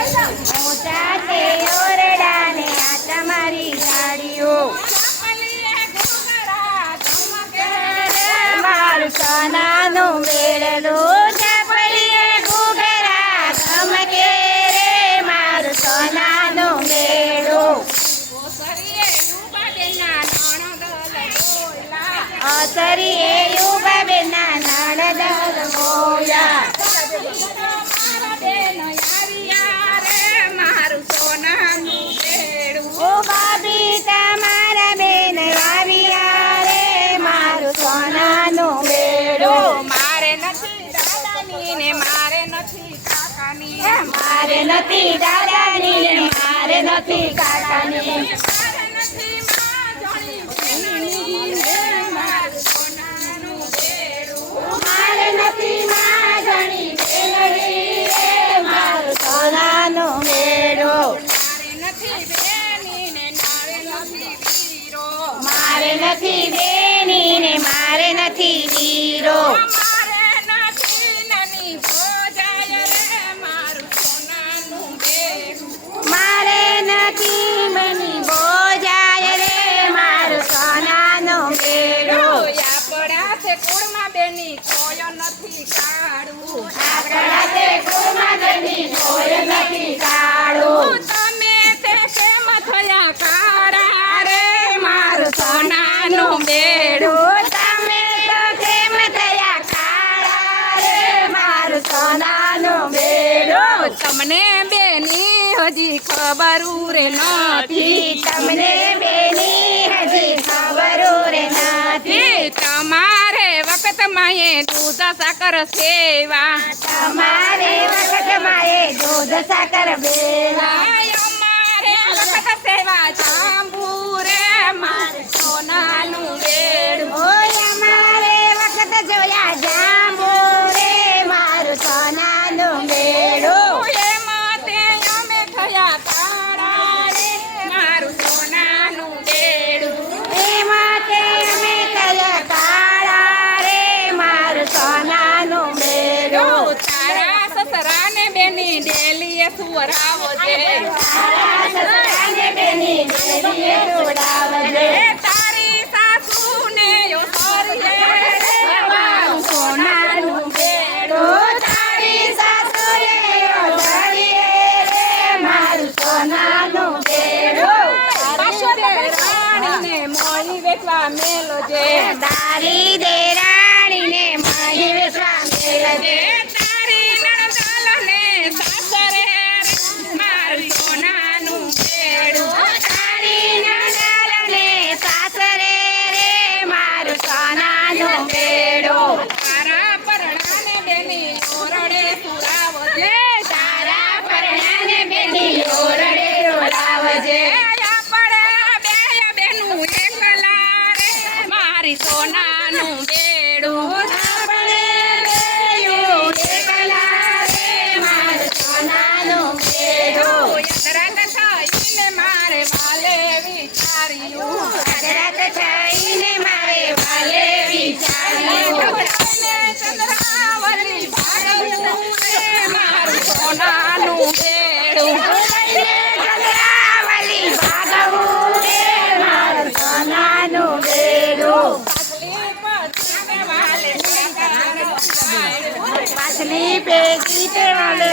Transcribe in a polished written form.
ઊંચા છે ઓરડા ને આ તમારી ગાડીઓ મારું સોનાનું મેળલું ચપલીએ ઘૂઘરા ધમકે રે મારું સોનાનું મેળું અસરીએ યુગાબેનના નણદલ મોયા ઓ ભાભી તમારા બેન આવ્યા રે મારું સોનાનું મેળું મારે નથી દાદાની ને મારે નથી કાકાની મારે નથી દાદાની ને મારે નથી કાકાની મારે નથી માં જોડી બેનની ને મારું સોનાનું બેડું મારે નથી માં જણી બેનની રે મારું સોનાનું મેળું મારે નથી બેની ને મારે નથી વીરો મારે નથી બેની ને મારે નથી વીરો મારે નથી નાની ભોજાય રે મારું સોનાનું બેડું મારે નથી મની બોજાય રે મારું સોનાનું મેળું આપણા છે કુળમાં બેની કોઈ નથી કાઢું આપણા તે કુળમાં બેની કોઈ નથી કાળું તમે તે કેમ થયા કાળા રે મારું સોનાનું બેડું તમે તો કેમ થયા કાળા રે મારું સોનાનું મેળું તમને બેની હજી ખબર રે નથી તમને બેની હજી ખબર રે નથી તમારે વખતમાં એ દૂધ સાકર સેવા તમારે વખતમાં એ દૂધ સાકર બેવા અમારે વખત સેવા જાંબુ રે મારું સોનાનું બેડું ઓય અમારે વખત જોયા જાંબુ રે મારું સોનાનું મેળું એમાં તે અમે થયા તારા રે મારું સોનાનું બેડું એમાં તે અમે કર્યા કાળા રે મારું સોનાનું મેળું તારા સસરાને બેની ડેલીએ સુવરાવજે તારા સસરાને બેની ડેલીએ સુવડાવજે. તારી સાસુને યો સોરીએ રે મારું સોનાનું બેડું તારી સાસુએ ઓઢળીએ રે મારું સોનાનું બેડું. રાણીને મોઈ વેચવા મેલજે તારી દેરાણીને માહી વેચવા મેલજે. તારી નણંદાલને સાસરે મારું સોનાનું બેડું તારી નણંદાલને સાસરે રે મારું સોનાનું બેડું. તારા પરણાને બેની ઓરડે સુરાવજે તારા પરણાને બેની ઓરડે રોલાવજે. આપણે બે બેનું એકલા રે મારી સોનાનું બેડું આપણે બેયું એકલા રે મારું સોનાનું બેડું. યદરાત થઈને મારે વાલે વિચાર્યું અજરાત થઈને મારે વાલે વિચાર્યું. ચંદ્રાવલી ભાગવું રે મારું સોનાનું બેડું લઈને ચંદ્રાવલી ભાગવું રે મારું સોનાનું બેડું. પાછલી પેઢી તે વાલે